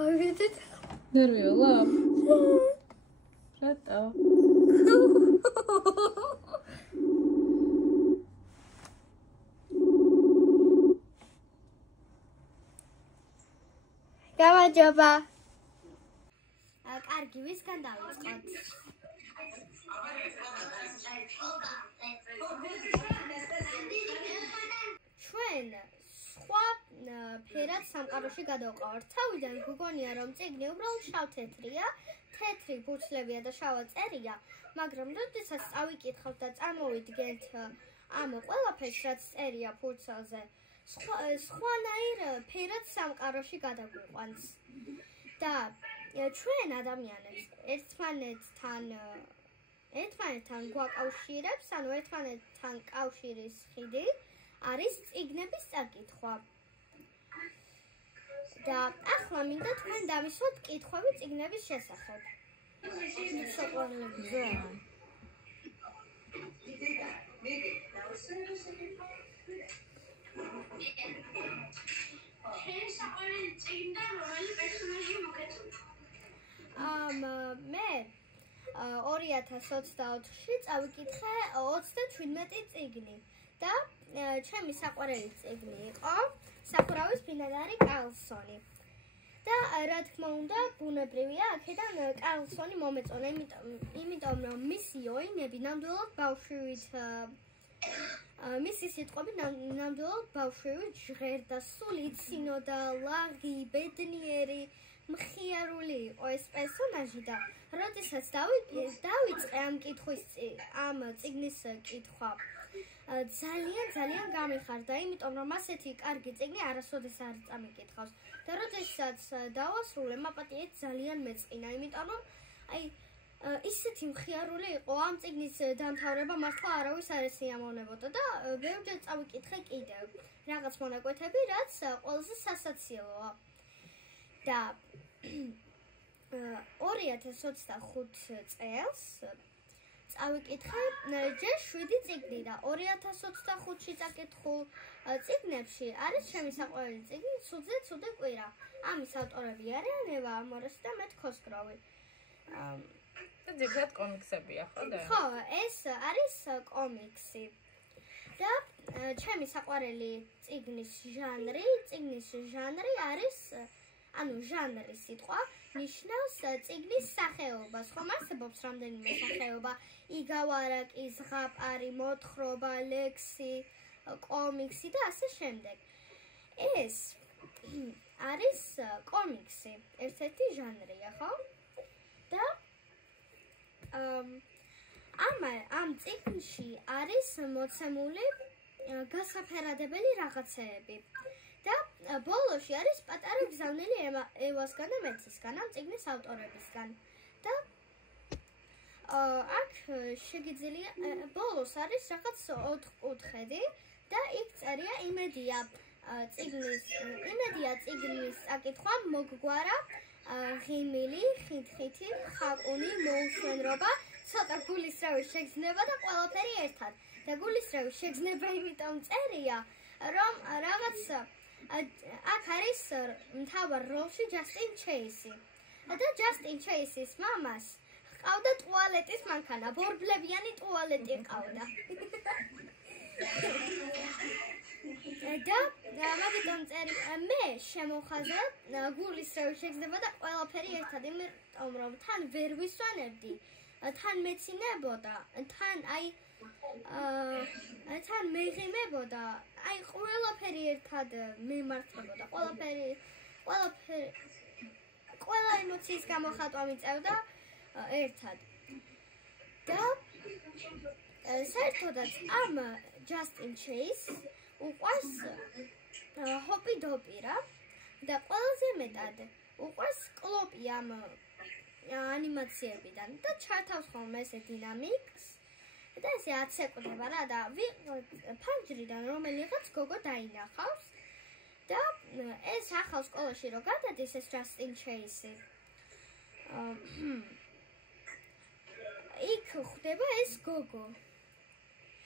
ავიდეთ. ნერვიულა? რატო? გამარჯობა. კარგი, ვისგან დავიწყოთ? ჩვენ სხვა ფერად სამყაროში გადავყავართ. თავიდან გგონია, რომ წიგნი უბრალოდ შავ-თეთრია, თეთრი ფურცლებია და შავა წერია, მაგრამ როდესაც წავიკითხავთ და წარმოვიდგენთ ამ ყველაფერს, რაც წერია ფურცელზე, სხვანაირ ფერად სამყაროში გადაგვიყვანს. და ჩვენ ადამიანებს ერთმანეთთან გვაკავშირებს, ანუ ერთმანეთთან კავშირის ხიდი არის წიგნების წაკითხვა. და ახლა მინდა თქვენ დავისვათ კითხვები წიგნების შესახებ. საყვარელებზე. მე 2024-ში წავიკითხე 37 წიგნი და ჩემი საყვარელი წიგნი იყო სახურავის ბინადარი კარლსონი. და რა თქმა უნდა, ბუნებრივია, აქედან კარლსონი მომეწონა, იმიტომ რომ მისი ოინები ნამდვილად ბავშვივით მისი სიტყვები ნამდვილად ბავშვივით ჟღერდა, სულ იცინოდა, ლაღი, ბედნიერი, მხიარული იყო ეს პერსონაჟი და როდესაც დავიწყე ამ წიგნის კითხვა, ძალიან გამიხარდა, იმიტომ რომ ასეთი კარგი წიგნი არასოდეს არ წამიკითხავს. და როდესაც დავასრულე, მაპატიეთ ძალიან მეწყინა, იმიტომ რომ ისეთი მხიარული იყო ამ წიგნის დამთავრება მართლა არავის არ ესიამოვნებოდა და ბევრჯერ წავიკითხე კიდევ რაღაც მონაკვეთები, რაც ყველაზე სასაცილოა. და 2025 წელს წავიკითხე ჯერ 7 წიგნი და 2025-ში წაკითხულ წიგნებში არის ჩემი საყვარელი წიგნი ცუდზე კვირა. ამის ავტორები არიან ევა ამორესი და მეთ ქოსკროვი. და ძირითადად კომიქსებია, ხო და? ხო, ეს არის კომიქსი. და ჩემი საყვარელი წიგნის ჟანრი არის, ანუ ჟანრი სიტყვა ნიშნავს წიგნის სახეობას, ხომ არსებობს რამდენიმე სახეობა: იგავარაკი, ზღაპარი, მოთხრობა, ლექსი, კომიქსი და ასე შემდეგ. ეს არის კომიქსი, ერთ-ერთი ჟანრია, ხო? და ამ წიგნში არის მოცემული გასაფერადებელი რაღაცეები. და ბოლოში არის პატარა გზავნილი ევასგან და მეცისგან, ამ წიგნის ავტორებისგან. და აქ შეგიძლია ბოლოს არის რაღაც 4 კუთხედი და იქ წერია იმედია წიგნის წაკითხვა მოგგვარა ღიმილი, ხით-ხითი, ხაკუნი, მოუსვენრობა, ცოტა გულისრევი შეგრძნება და ყველაფერი ერთად. და გულისრევი შეგრძნება იმიტომ წერია, რომ რაღაც აქ არის მთავარ როლში ჯასტინ ჩეისი. და ჯასტინ ჩეისის მამას ჰყავდა ტუალეტის მანქანა, ბორბლებიანი ტუალეტი ჰყავდა. და მაგიტომ წერია, მე შემოხაზე გულისრევი შეგრძნება და ყველაფერი ერთად, იმიტომ რომ თან ვერ ვისვენებდი, თან მეცინებოდა, თან მეღიმებოდა, ყველაფერი ერთად მემართებოდა, ყველა ემოციის გამოხატვა მიწევდა ერთად. და საერთოდაც ამ ჯასტინ ჩეის უყვარს ჰოპი დოპი რა და ყველაზე მეტად უყვარს კლოპი ამ ანიმაციებიდან და ჩართავს ხოლმე ესე დინამიკს და ესე აცეკვდება რა და ფანჯრიდან რომელიღაც გოგო დაინახავს და ეს ახალ სკოლაში რო გადადის ეს ჯასტინ ჩეისი იქ ხდება ეს გოგო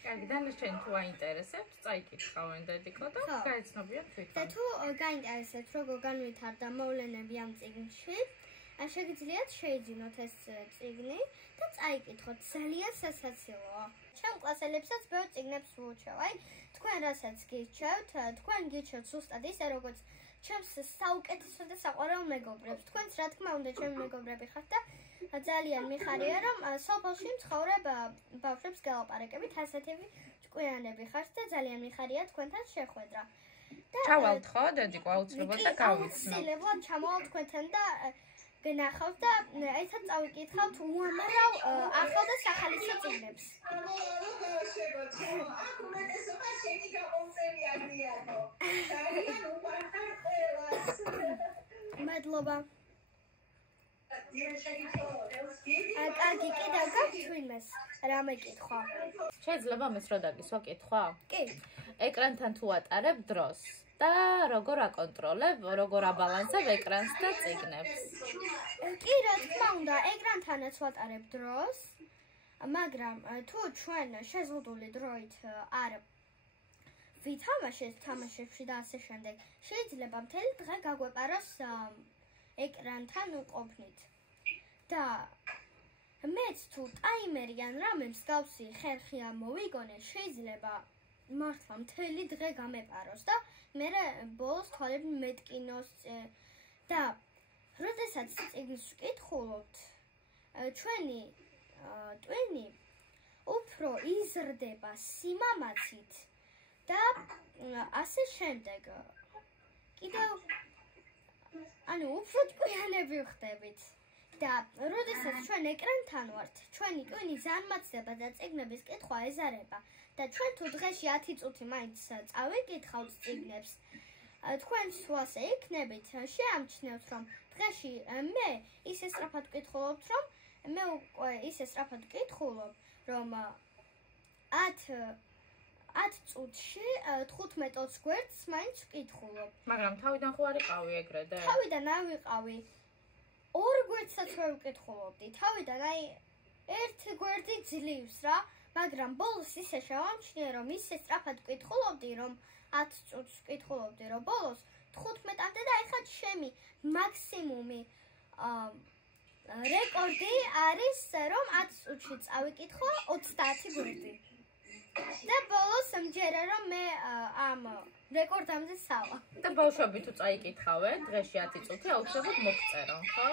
კარგი, დანარჩენი თუ აინტერესებთ, წაიკითხავენ დედიკო და გაეცნობიან თვითონ. და თუ გაინტერესებთ, როგორ განვითარდა მოვლენები ამ წიგნში, შეგიძლიათ შეიძინოთ ეს წიგნი და წაიკითხოთ. ძალიან სასაცილოა. ჩემ კლასელებსაც ბევრ წიგნებს ვუჩვევ. აი, თქვენ რასაც გირჩევთ, თქვენ გირჩევთ ზუსტად ისე, როგორც ჩემს საუკეთესო და საყვარელ მეგობრებს. თქვენც რა თქმა უნდა ჩემი მეგობრები ხართ და ძალიან მიხარია, რომ სოფელში მცხოვრებ ბავშვებს გელაპარაკებით, ასეთები ჭკვიანები ხართ და ძალიან მიხარია თქვენთან შეხვედრა. ჩავალთ ხო, დედიკო, აუცილებლად და გავიცნობ. აუცილებლად ჩამოვალ თქვენთან და გნახავთ და ერთად წავიკითხავთ უამრავ ახალ და სახალისო წიგნებს. მადლობა. კარგი, კიდევ გაქვთ ვინმეს რამე კითხვა? შეიძლება მის რო დაგისვა კითხვა? კი. ეკრანთან თუ ატარებ დროს და როგორ აკონტროლებ, როგორ აბალანსებ ეკრანს და წიგნებს? კი, რა თქმა უნდა, ეკრანთანაც ვატარებ დროს, მაგრამ თუ ჩვენ შეზღუდული დროით არ ვითამაშეთ თამაშებში და ასე შემდეგ, შეიძლება მთელი დღე გაგვეპაროს ეკრანთან უყოფნით. და მეც თუ ტაიმერი ან რამე მსგავსი ხერხი ამოვიგონე, შეიძლება მართლა მთელი დღე გამეპაროს და მე ბოლოს თვალები მეტკინოს და როდესაც წიგნს ვკითხულობთ, ჩვენი ტვინი უფრო იზრდება სიმამაცით და ასე შემდეგ. კიდევ უფრო ჭკვიანები ვხდებით. და როდესაც ჩვენ ეკრანთან ვართ, ჩვენი ტვინი ზარმაცდება და წიგნების კითხვა ეზარება და ჩვენ თუ დღეში 10 წუთი მაინც წავიკითხავთ წიგნებს, თქვენ თუ ასე იქნებით, შეამჩნევთ, რომ დღეში მე ისე სწრაფად ვკითხულობთ, რომ მე უკვე ისე სწრაფად ვკითხულობ, რომ 10 წუთში 15 გვერდს მაინც ვკითხულობ. მაგრამ თავიდან ხო არ იყავი ეგრე და? თავიდან არ ვიყავი. 2 გვერდსაც ვერ ვკითხულობდი. თავიდან აი 1 გვერდი ძლივს რა, მაგრამ ბოლოს ისე შევამჩნიე, რომ ისე სწრაფად ვკითხულობდი, რომ 10 წუთს ვკითხულობდი, რომ ბოლოს 15-მდე და ეხლა ჩემი მაქსიმუმი რეკორდი არის, რომ 10 წუთში წავიკითხო 30 გვერდი. და ბოლოს მჯერა, რომ მე ამ რეკორდამდე სავა. და ბავშვები თუ წაიკითხავენ, დღეში 10 წუთი აუცილებლად მოგწერონ, ხო?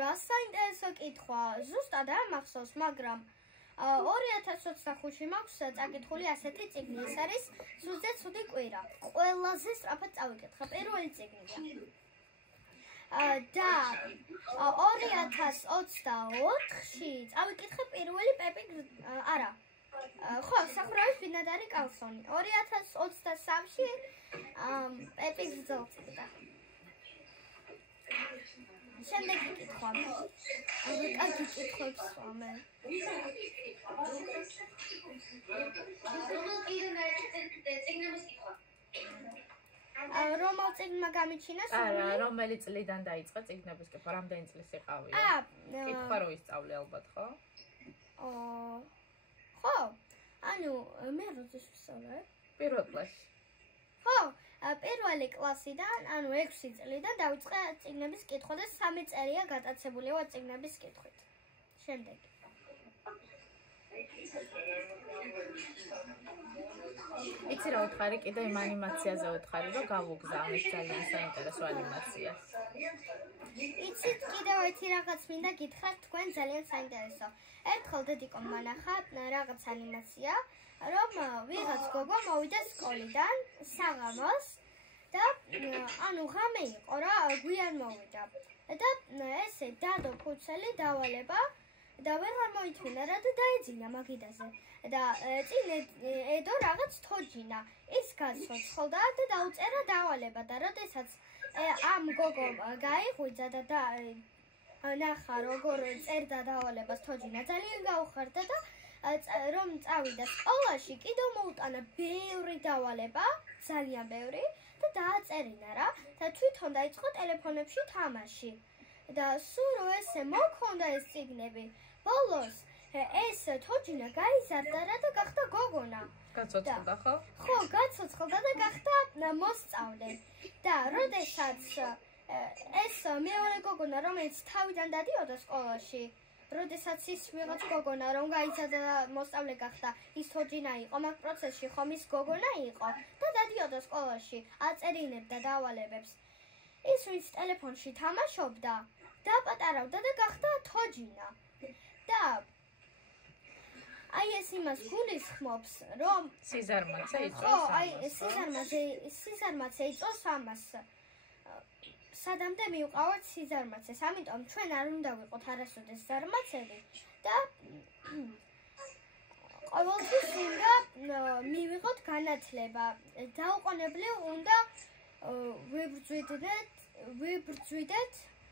რა საინტერესო კითხვა. ზუსტად არ მახსოვს, მაგრამ 2025-ში მაქვს წაკითხული ასეთი წიგნი. ეს არის სულზე ცუდი კვირა. ყველაზე სწრაფად წავიკითხა. პირველი წიგნია. და 2024-ში წავიკითხე პირველი პეპი არა. ხო, სახურავის ბინადარი კალსონი. 2023-ში პეპი გრძელწიგდა. შემდეგი კითხვა. კარგი კითხვებს ვამე. რომელ წიგნმა გამიჩინა სული? არა, რომელი წლიდან დაიწყე წიგნების კითხვა? რამდენი წლის იყავია? კითხვა რო ისწავლე ალბათ, ხო? ხო. ანუ მე როდის ვისწავლე? პირველ კლასში. ხო, პირველი კლასიდან, ანუ 6 წლიდან დავიწყე წიგნების კითხვა და 3 წერია გატაცებული ვარ წიგნების კითხვით. შემდეგი. იცი რა ვთხარი, კიდე იმ ანიმაციაზე ვთხარი, რომ გავუგზავნით ძალიან საინტერესო ანიმაცია. იცით, კიდევ ერთი რაღაც მინდა გითხრათ, თქვენ ძალიან საინტერესო. ერთხელ დედიკომ მანახა რაღაც ანიმაცია, რომ ვიღაც გოგო მოვიდა სკოლიდან საღამოს და ანუ ღამე იყო რა, გვიან მოვიდა. და ესე დადო ფუცელი დავალება და ვეღარ მოითმინა რა და დაეძინა მაგიდაზე. და წინ ედო რაღაც თოჯინა. ის გაცოცხლდა და დაუწერა დავალება და როდესაც ამ გოგომ გაიღვიძა და ნახა როგორ წერდა დავალებას თოჯინა, ძალიან გაუხარდა და რომ წავიდა სკოლაში, კიდევ მოუტანა ბევრი დავალება, ძალიან ბევრი და დააწერინა რა და თვითონ დაიწყო ტელეფონებში თამაში. და სულ რომ ესე მოქონდა ეს წიგნები, ბოლოს ეს თოჯინა გაიზარდა რა და გახდა გოგონა. გაცოცხლდა ხო? ხო, გაცოცხლდა და გახდა მოსწავლე. და როდესაც ეს მეორე გოგონა, რომელიც თავიდან დადიოდა სკოლაში, როდესაც ის ვიღაც გოგონა რომ გაიცადა და მოსწავლე გახდა, ის თოჯინა იყო, მაგ პროცესში ხომ ის გოგონა იყო და დადიოდა სკოლაში, აწერინებდა დავალებებს. ის ვინც ტელეფონში თამაშობდა, დაპატარავდა და გახდა თოჯინა. და აი ეს იმას გულისხმობს, რომ სიზარმაცე იწვევს. ხო, აი სიზარმაცე იწვევს ამას. სადამდე მივყავართ სიზარმაცეს, ამიტომ ჩვენ არ უნდა ვიყოთ არასოდეს ზარმაცები და ყოველთვის უნდა მივიღოთ განათლება. დაუყოვნებლივ უნდა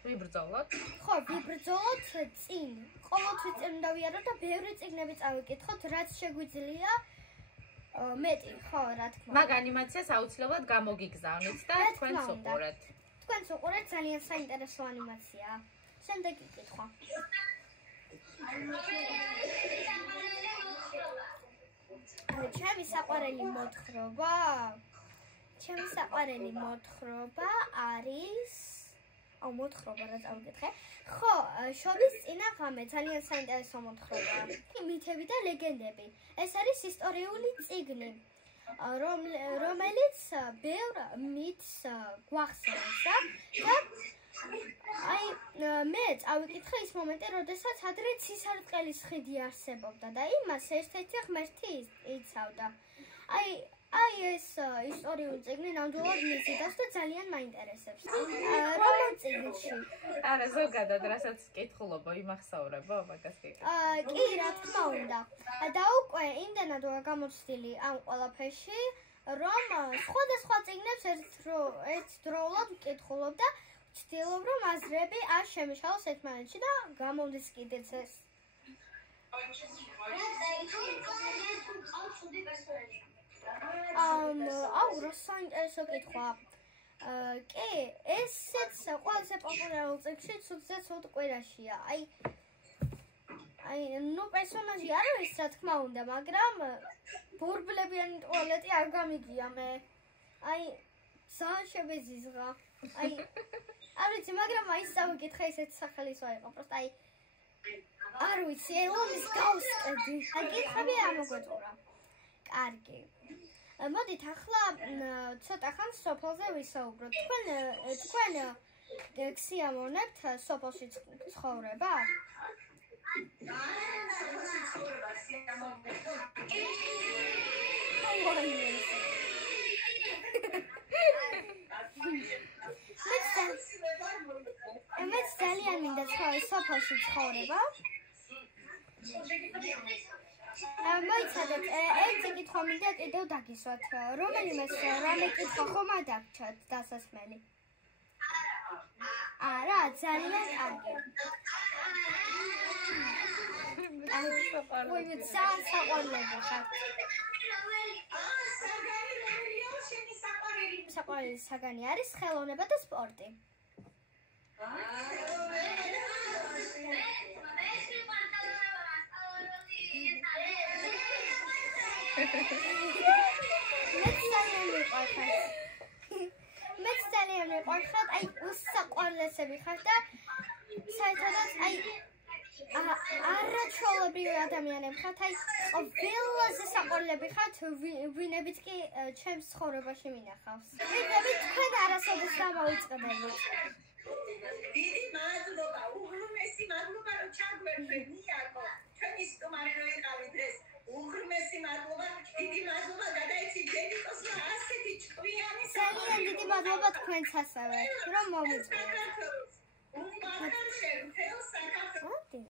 ვიბრძოლოთ. ხო, ვიბრძოლოთ წინ. ყოველთვის წინ უნდა ვიაროთ და ბევრი წიგნები წავიკითხოთ, რაც შეგვიძლია მეტი, ხო, რა თქმა უნდა. მაგ ანიმაციას აუცილებლად გამოგიგზავნით და თქვენც უყურეთ. თქვენც უყურეთ, ძალიან საინტერესო ანიმაციაა. შემდეგი კითხვა. ჩემი საყვარელი მოთხრობა არის მოთხრობა რა წავიკითხე. ხო, შობის წინა ღამე ძალიან საინტერესო მოთხრობაა. მითები და ლეგენდები. ეს არის ისტორიული წიგნი, რომელიც ბევრ მითს გვახსენებს და აი მე წავიკითხე ის მომენტი, როდესაც ადრე ცისარტყელის ხიდი არსებობდა და იმას ერთ-ერთი ღმერთი იცავდა. აი ეს ისტორიული წიგნი ნამდვილად მიზიდავს და ძალიან მაინტერესებს. რომელ წიგნში? არა, ზოგადად რასაც კითხულობ, იმახსოვრებო მაგას კითხე. კი, რა თქმა უნდა. და უკვე იმდენად გამოცდილი ამ ყველაფერში, რომ სხვადასხვა წიგნებს ერთდროულად ვკითხულობ და ვცდილობ, რომ აზრები არ შემიშალოს ერთმანეთში და გამომდის კიდეც ეს. რა საინტერესო კითხვა. კი, ესეც ყველაზე პოპულარულ წიგნში ცუდზე ცუდ კვირაშია. ნუ პერსონაჟი არ არის, რა თქმა უნდა, მაგრამ ბურბლებიანი ტუალეტი არ გამიგია მე. ძალიან შებეზიზღა. არ ვიცი, მაგრამ ის წავიკითხე ესეც სახელისვა იყო, პროსტ არ ვიცი, ელონის გავსყედი. კითხები არ მოგვეწურა. კარგი. მოდით ახლა ცოტა ხანს სოფელზე ვისაუბროთ. თქვენ ქსიამოვნებთ სოფელში ცხოვრება? მეც ძალიან მინდა სოფელში ცხოვრება. მოიცადეთ, ერთი კითხვა მინდა კიდევ დაგისვათ. რომელიმეს რამე კითხვა ხომ არ დაგჭათ დასასმელი? არა, ძალიან კარგი. ვაიმე, ძალიან საყვარელი ხარ. საყვარელი საგანი არის ხელოვნება და სპორტი. მეც ძალიან მიყვარხარ, უსაყვარლესები ხარ და საერთოდაც არაჩვეულებრივი ადამიანები ხართ, ყველაზე საყვარლები ხართ, ვინებიც კი ჩემს ცხოვრებაში მინახავს. ვინებიც თქვენ არასოდეს დამოიწყდებით. დიდი მადლობა, უღრმესი მადლობა, რომ ჩაგვერთვეთ, ნიაკო. ჩვენი სტუმარი რო იყავით ეს. უღრმესი მადლობა, დიდი მადლობა გადაიცით დედიკოსმა ასეთი ჭკვიანი ძალიან დიდი მადლობა თქვენც ასევე, რომ მომიწვიეთ. საქართველოს. უმაღლეს შევთელ საქართველოს.